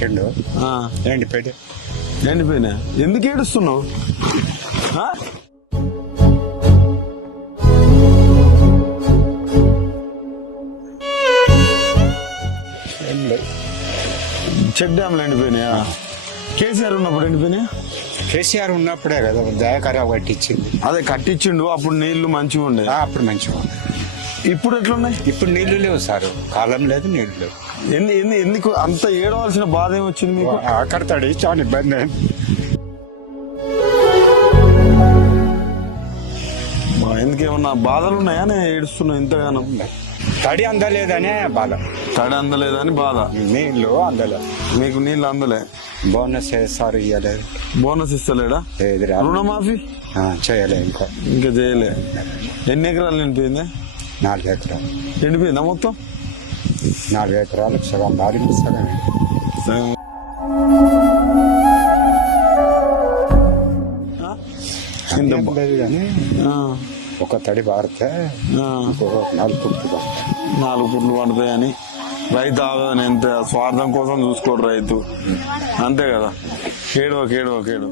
చెండు ఆ, ఎండిపోయి ఎండిపోయినా ఎందుకు ఏడుస్తున్నావు? చెక్ డ్యామ్లు ఎండిపోయినాయా కేసీఆర్ ఉన్నప్పుడు ఎండిపోయినాయా కేసీఆర్ ఉన్నప్పుడే కదా దయాకరావు కట్టించింది. అదే కట్టించిండు అప్పుడు నీళ్ళు మంచిగా ఉండే అప్పుడు మంచిగా ఉంది. ఇప్పుడు ఎట్లున్నాయి? ఇప్పుడు నీళ్ళు లేవు సార్. కాలం లేదు నీళ్ళు లేవు. ఎన్ని ఎన్ని ఎందుకు అంత ఏడవలసిన బాధ ఏమొచ్చింది మీకు? అక్కడ తడి చాలా ఇబ్బంది అయింది మా ఎందుకు ఏమన్నా బాధలు ఉన్నాయా? నేను ఏడుస్తున్నా ఇంతగానో. తడి అందలేదనే బాధ. తడి అందలేదని బాధ. నీళ్ళు అందలేదు మీకు నీళ్ళు అందలే? బోనస్ సార్ ఇవ్వలేదు బోనస్ ఇస్తలేడా? రుణమాఫీ? చేయలే ఇంకా. ఇంకా చేయలే. ఎన్ని ఎకరాలు నిండిపోయింది? నాలుగు ఎకరాలు. ఎండిపోయిందా మొత్తం? నాలుగు ఎకరాలకు సగం భారీ సగం లేదు కానీ ఒక తడి పారితే నాలుగు పడతాయి. నాలుగు పుట్లు పడతాయని. రైతు ఆవేదన ఎంత స్వార్థం కోసం చూసుకోడు రైతు. అంతే కదా. కేడవ కేడవ కేడవ